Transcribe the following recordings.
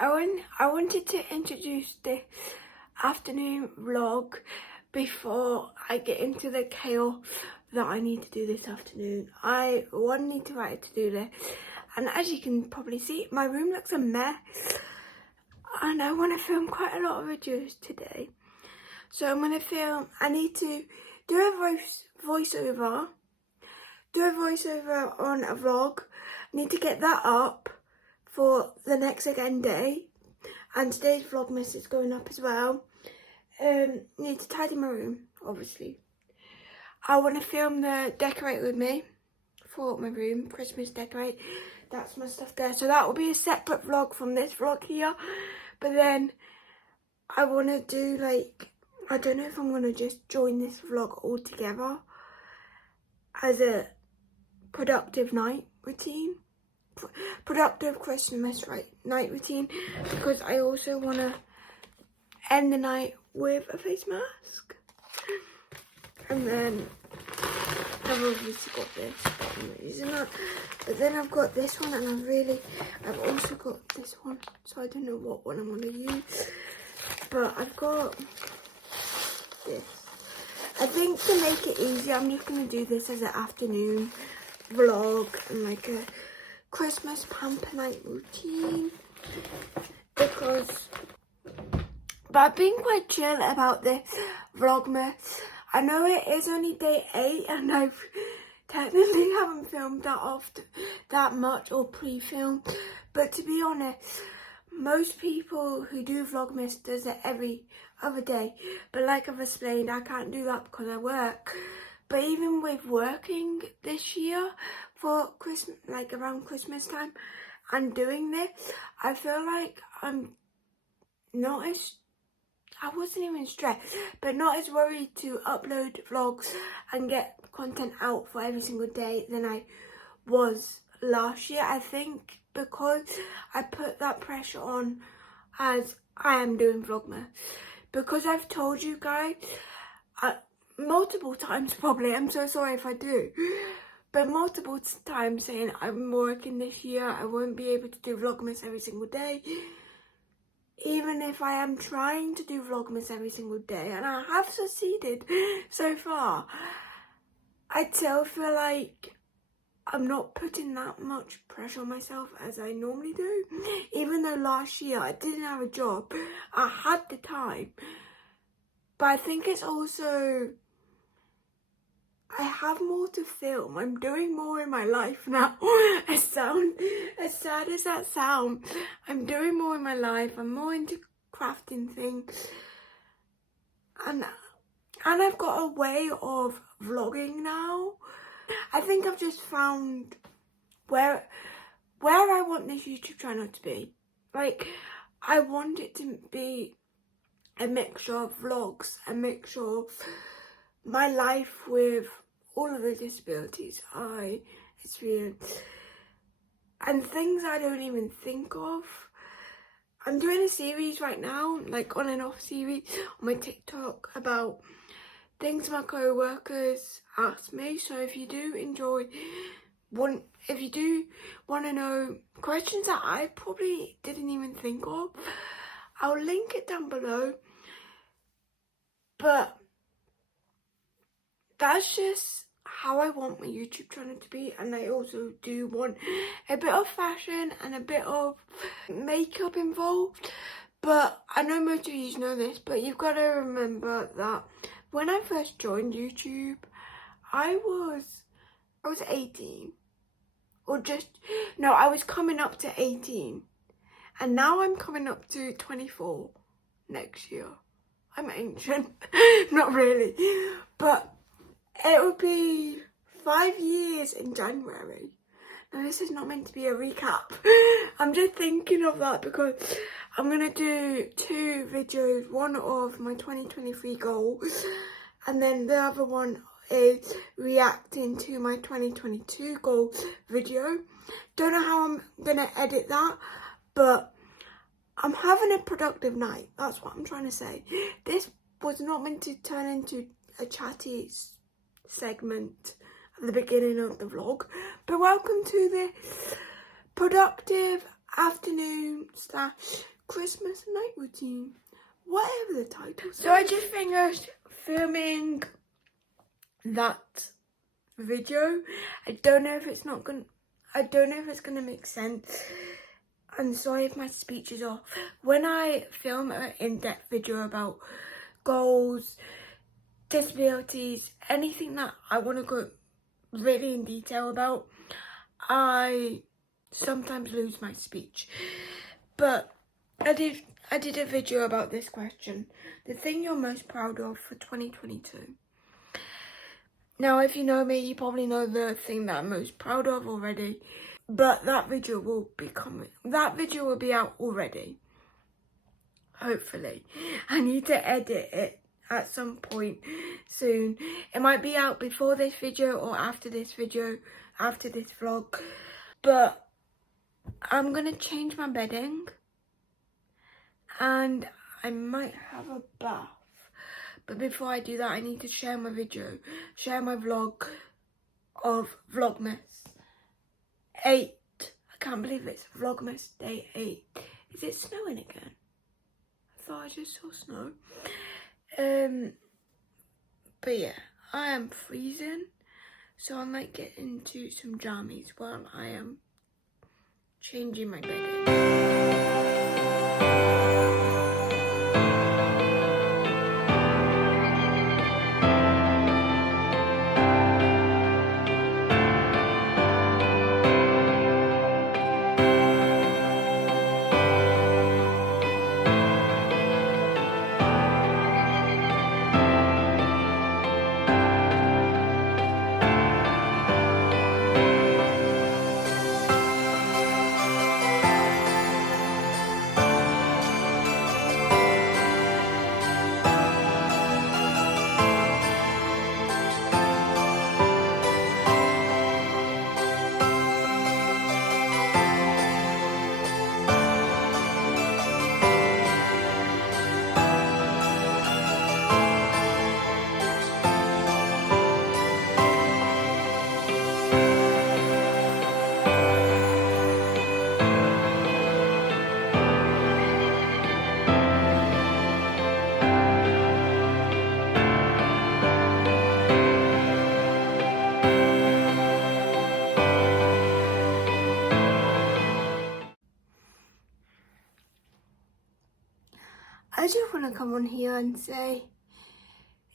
Right, I wanted to introduce the afternoon vlog before I get into the chaos that I need to do this afternoon. I need to write a to-do list, and as you can probably see, my room looks a mess, and I want to film quite a lot of videos today. So I'm going to film, I need to do a voiceover on a vlog. I need to get that up for the next again day, and today's vlogmas is going up as well. Need to tidy my room, obviously. I want to film the decorate with me for my room, Christmas decorate. That's my stuff there, so that will be a separate vlog from this vlog here. But then I want to do, like, I don't know if I'm going to just join this vlog all together as a productive night routine, productive Christmas night routine, because I also want to end the night with a face mask. And then I've obviously got this, but I'm not using that. But then I've got this one, and I've also got this one, so I don't know what one I'm going to use. But I've got this. I think to make it easy, I'm just going to do this as an afternoon vlog and like a Christmas pamper night routine, but I've been quite chill about this vlogmas. I know it is only day 8 and I technically haven't filmed that much or pre-filmed, but to be honest, most people who do vlogmas does it every other day. But like I've explained, I can't do that because I work. But even with working this year for Christmas, like around Christmas time, and doing this, I feel like I'm not as, I wasn't even stressed, but not as worried to upload vlogs and get content out for every single day than I was last year. I think because I put that pressure on as I am doing vlogmas. Because I've told you guys multiple times, probably, I'm so sorry if I do, but multiple times saying I'm working this year, I won't be able to do vlogmas every single day. Even if I am trying to do vlogmas every single day, and I have succeeded so far, I still feel like I'm not putting that much pressure on myself as I normally do. Even though last year I didn't have a job, I had the time. But I think it's also, I have more to film. I'm doing more in my life now. As sad as that sounds, I'm doing more in my life. I'm more into crafting things. And I've got a way of vlogging now. I think I've just found where I want this YouTube channel to be. Like, I want it to be a mixture of vlogs, a mixture of my life with all of the disabilities I experience and things I don't even think of. I'm doing a series right now, like on and off series on my TikTok about things my co-workers ask me. So if you do want to know questions that I probably didn't even think of, I'll link it down below. But that's just how I want my YouTube channel to be, and I also do want a bit of fashion and a bit of makeup involved. But I know most of you know this, but you've got to remember that when I first joined YouTube, I was 18, or I was coming up to 18, and now I'm coming up to 24 next year. I'm ancient, not really, but it will be 5 years in January. Now this is not meant to be a recap. I'm just thinking of that because I'm going to do 2 videos, one of my 2023 goals, and then the other one is reacting to my 2022 goal video. Don't know how I'm going to edit that, but I'm having a productive night. That's what I'm trying to say. This was not meant to turn into a chatty segment at the beginning of the vlog, but welcome to the productive afternoon / Christmas night routine, whatever the title. So I just finished filming that video. I don't know if it's gonna make sense. I'm sorry if my speech is off. When I film an in-depth video about goals, disabilities, anything that I want to go really in detail about, I sometimes lose my speech. But I did a video about this question: the thing you're most proud of for 2022. Now, if you know me, you probably know the thing that I'm most proud of already. But that video will be coming. That video will be out already. Hopefully. I need to edit it at some point soon. It might be out before this video or after this video, after this vlog. But I'm going to change my bedding. And I might have a bath. But before I do that, I need to share my video. Share my vlog of Vlogmas 8. I can't believe it's Vlogmas Day 8. Is it snowing again? I thought I just saw snow. But yeah, I am freezing. So I might get into some jammies while I am changing my bedding. I just want to come on here and say,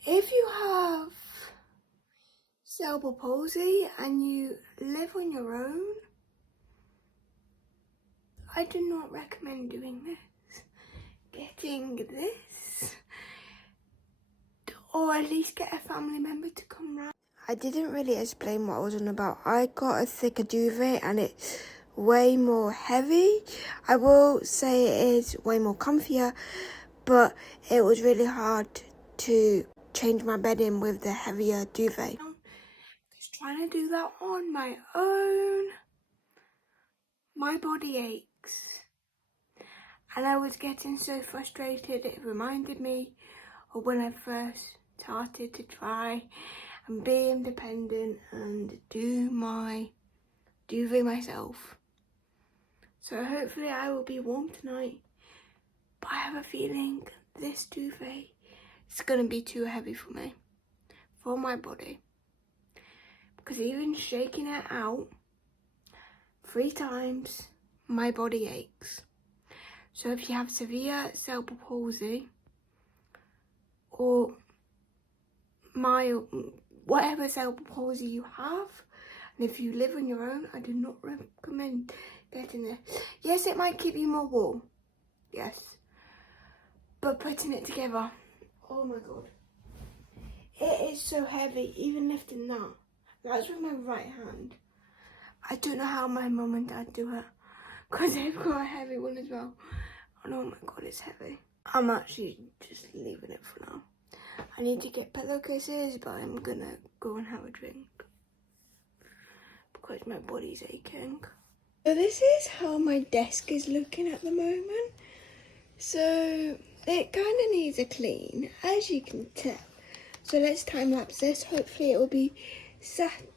if you have cerebral palsy and you live on your own, I do not recommend doing this. Getting this, or at least get a family member to come round. I didn't really explain what I was on about. I got a thicker duvet and it's way more heavy. I will say it is way more comfier, but it was really hard to change my bedding with the heavier duvet. Just trying to do that on my own. My body aches. And I was getting so frustrated, it reminded me of when I first started to try and be independent and do my duvet myself. So hopefully I will be warm tonight. But I have a feeling this duvet is going to be too heavy for me, for my body. Because even shaking it out 3 times, my body aches. So if you have severe cerebral palsy or mild, whatever cerebral palsy you have, and if you live on your own, I do not recommend getting this. Yes, it might keep you more warm. Yes. But putting it together, oh my god. It is so heavy, even lifting that. That's with my right hand. I don't know how my mum and dad do it, because they've got a heavy one as well. And oh my god, it's heavy. I'm actually just leaving it for now. I need to get pillowcases, but I'm gonna go and have a drink because my body's aching. So this is how my desk is looking at the moment. So it kind of needs a clean, as you can tell. So let's time lapse this. Hopefully it will be satisfying.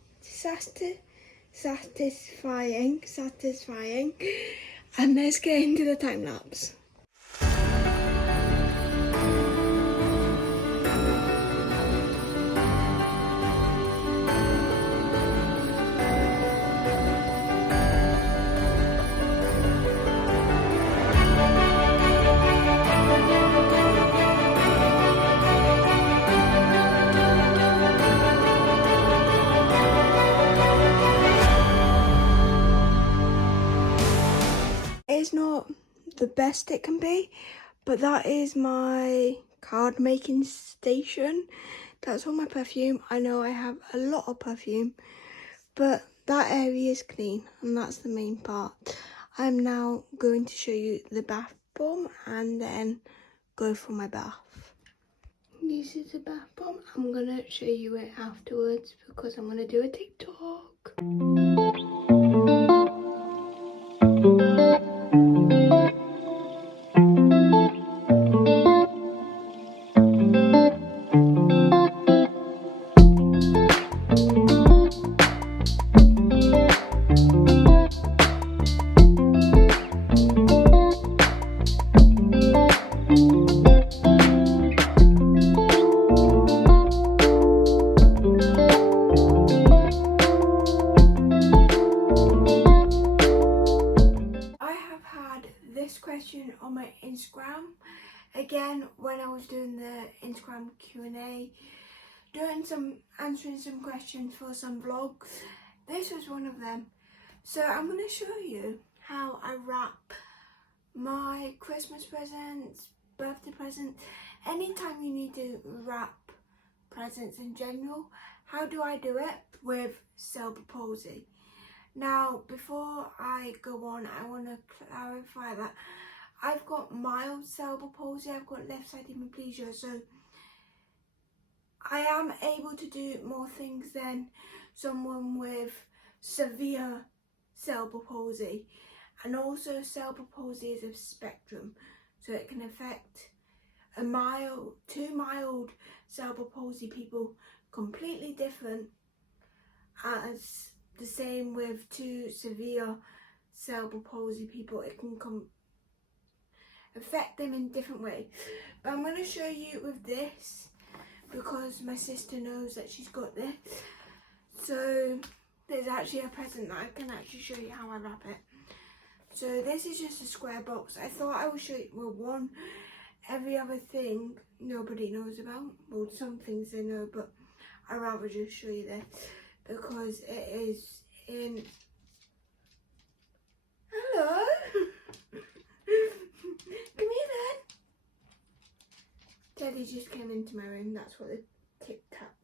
And let's get into the time lapse. It's not the best it can be, but that is my card making station. That's all my perfume. I know I have a lot of perfume, but that area is clean and that's the main part. I'm now going to show you the bath bomb and then go for my bath. This is the bath bomb. I'm gonna show you it afterwards because I'm gonna do a TikTok. Question on my Instagram again when I was doing the Instagram Q&A, answering some questions for some vlogs. This was one of them. So I'm going to show you how I wrap my Christmas presents, birthday presents, anytime you need to wrap presents in general. How do I do it with cerebral palsy? Now, before I go on, I want to clarify that I've got mild cerebral palsy, I've got left-side hemiplegia, so I am able to do more things than someone with severe cerebral palsy. And also cerebral palsy is a spectrum, so it can affect two mild cerebral palsy people completely different as the same with two severe cerebral palsy people. It can affect them in different ways. But I'm going to show you with this because my sister knows that she's got this. So there's actually a present that I can actually show you how I wrap it. So this is just a square box. I thought I would show you, well, one, every other thing nobody knows about. Well, some things they know, but I'd rather just show you this because it is in... Hello? Come here then. Teddy just came into my room. That's what the tic-tac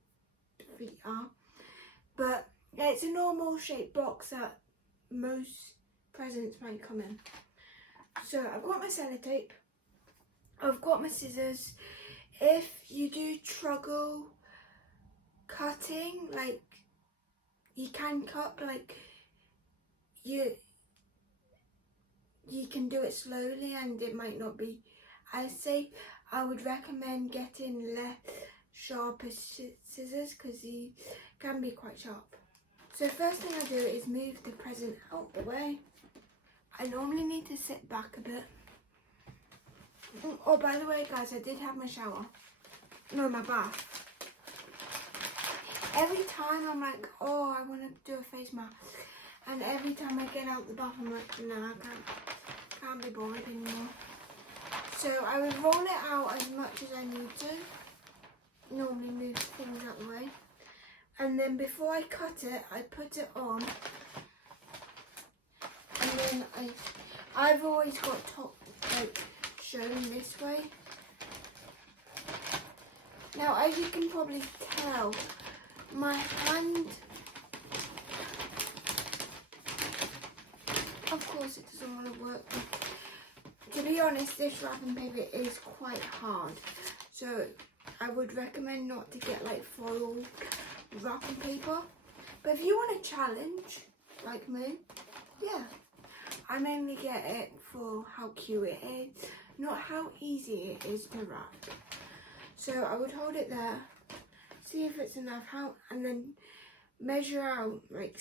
feet are. But yeah, it's a normal shaped box that most presents might come in. So I've got my sellotape. I've got my scissors. If you do struggle cutting, like you can cut, like you can do it slowly and it might not be as safe. I would recommend getting less sharper scissors because they can be quite sharp. So first thing I do is move the present out the way. I normally need to sit back a bit. Oh, by the way guys, I did have my shower. No, my bath. Every time I'm like, oh, I want to do a face mask. And every time I get out the bath, I'm like, no, I can't be bothered anymore. So I would roll it out as much as I need to. Normally move things out the way. And then before I cut it, I put it on. And then I've always got top like shown this way. Now, as you can probably tell, my hand, of course it doesn't want to work. To be honest, this wrapping paper is quite hard. So I would recommend not to get like foil wrapping paper. But if you want a challenge, like me, yeah. I mainly get it for how cute it is, not how easy it is to wrap. So I would hold it there, see if it's enough, and then measure out, like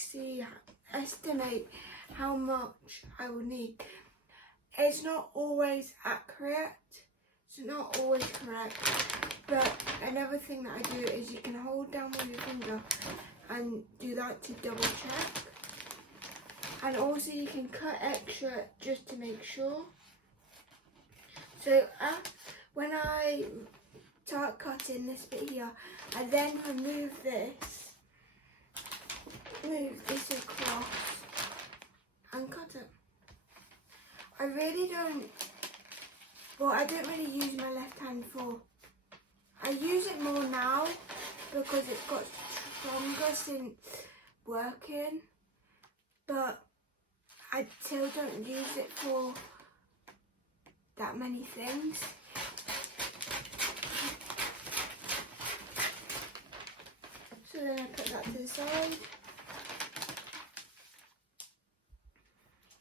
estimate how much I would need. it's not always accurate. It's not always correct. But another thing that I do is you can hold down with your finger and do that to double check. And also you can cut extra just to make sure. So when I start cutting this bit here, I then remove this across and cut it. I don't really use my left hand for. I use it more now because it's got stronger since working, but I still don't use it for that many things. So then I put that to the side.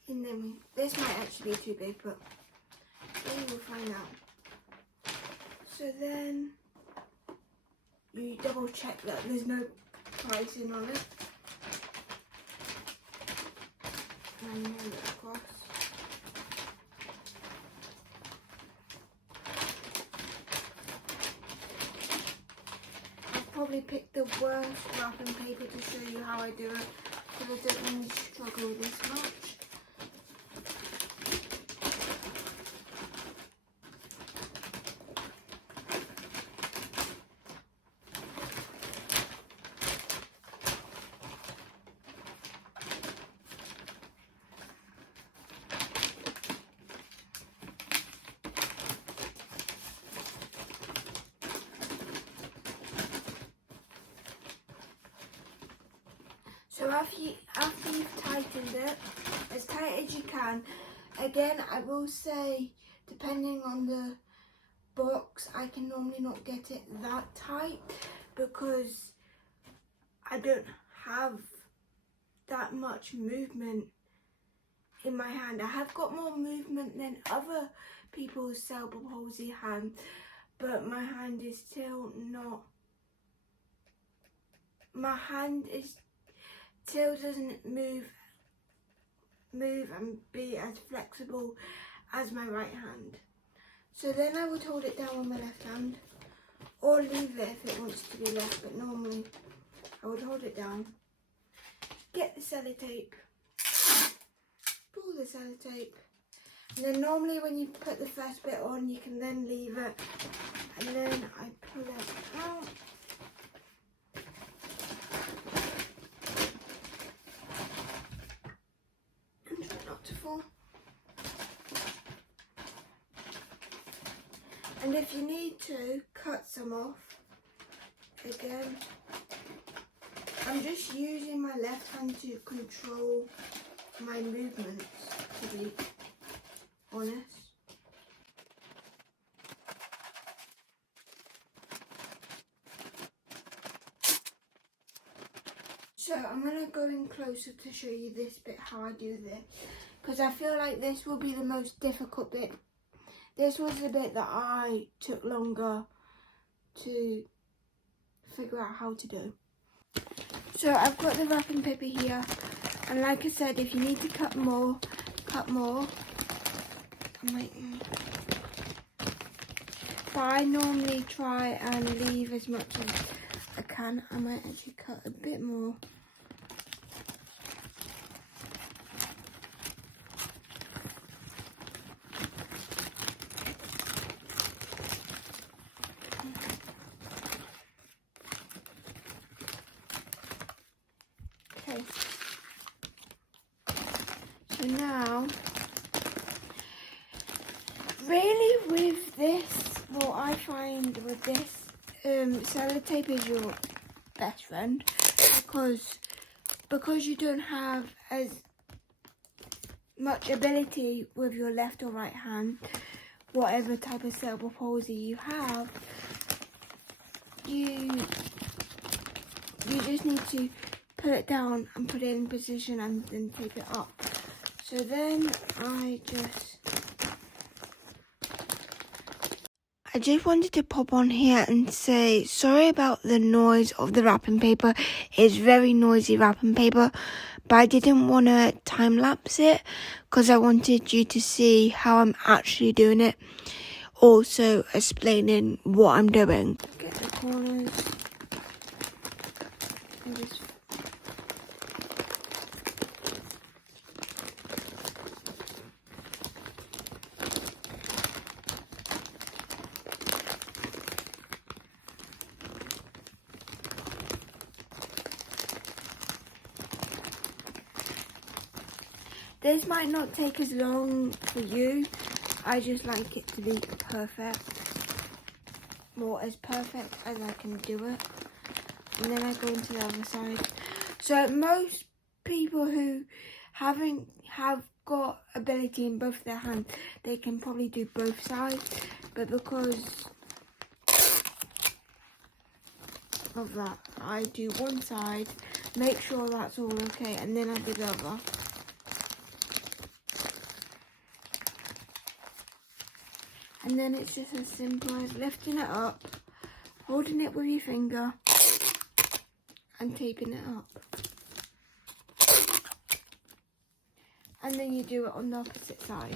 And then this might actually be too big, but we will find out. So then you double check that there's no pricing on it. And move it across. I've probably picked the worst wrapping paper to show you how I do it, because I don't really struggle this much. So after you've tightened it, as tight as you can, again I will say, depending on the box, I can normally not get it that tight because I don't have that much movement in my hand. I have got more movement than other people's cerebral palsy hand, but my hand is still not, still doesn't move and be as flexible as my right hand. So then I would hold it down with my left hand, or leave it if it wants to be left, but normally I would hold it down. Get the sellotape, pull the sellotape, and then normally when you put the first bit on, you can then leave it, and then I pull it out. And if you need to, cut some off. Again, I'm just using my left hand to control my movements, to be honest. So I'm going to go in closer to show you this bit, how I do this, because I feel like this will be the most difficult bit. This was the bit that I took longer to figure out how to do. So I've got the wrapping paper here, and like I said, if you need to cut more, cut more. But I normally try and leave as much as I can. I might actually cut a bit more. Okay, so now, really with this, what I find with this, sellotape is your best friend, because you don't have as much ability with your left or right hand, whatever type of cerebral palsy you have, you just need to put it down and put it in position and then tape it up. So then I just wanted to pop on here and say sorry about the noise of the wrapping paper. It's very noisy wrapping paper, but I didn't want to time lapse it because I wanted you to see how I'm actually doing it, also explaining what I'm doing. Get the corners and just this might not take as long for you. I just like it to be perfect. Well, as perfect as I can do it. And then I go into the other side. So most people who have got ability in both their hands, they can probably do both sides. But because of that, I do one side, make sure that's all okay, and then I do the other. And then it's just as simple as lifting it up, holding it with your finger, and taping it up. And then you do it on the opposite side.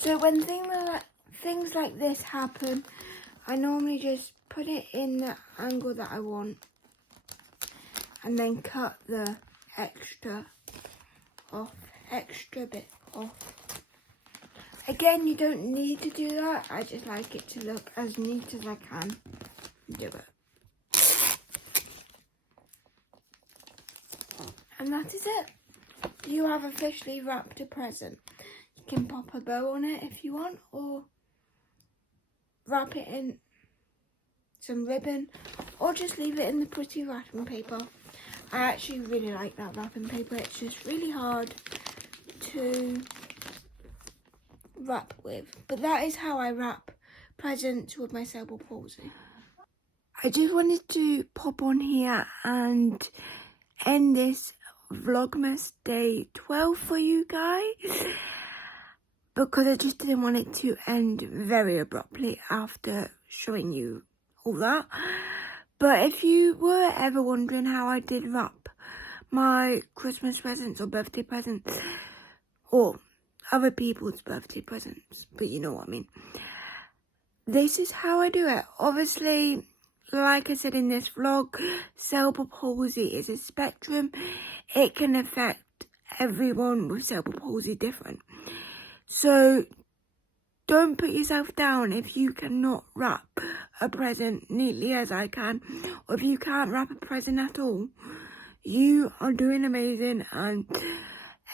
So when things like this happen, I normally just put it in the angle that I want and then cut the extra bit off. Again, you don't need to do that. I just like it to look as neat as I can. Do it. And that is it. You have officially wrapped a present. You can pop a bow on it if you want, or wrap it in some ribbon, or just leave it in the pretty wrapping paper. I actually really like that wrapping paper. It's just really hard to wrap with. But that is how I wrap presents with my cerebral palsy. I just wanted to pop on here and end this Vlogmas day 12 for you guys, because I just didn't want it to end very abruptly after showing you all that. But if you were ever wondering how I did wrap my Christmas presents or birthday presents, or other people's birthday presents, but you know what I mean, this is how I do it. Obviously, like I said in this vlog, cerebral palsy is a spectrum. It can affect everyone with cerebral palsy different. So don't put yourself down if you cannot wrap a present neatly as I can, or if you can't wrap a present at all. You are doing amazing, and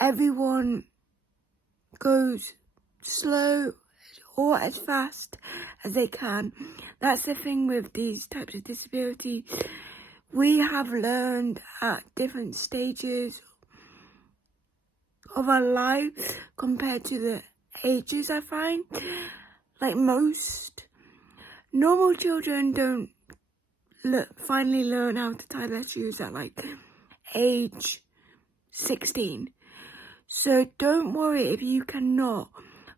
everyone goes slow or as fast as they can. That's the thing with these types of disability. We have learned at different stages of our lives compared to the ages, I find. Like most normal children don't finally learn how to tie their shoes at like age 16. So don't worry if you cannot,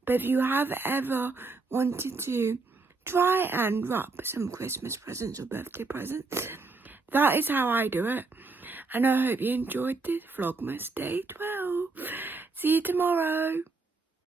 but if you have ever wanted to try and wrap some Christmas presents or birthday presents, that is how I do it. And I hope you enjoyed this Vlogmas Day 12. See you tomorrow.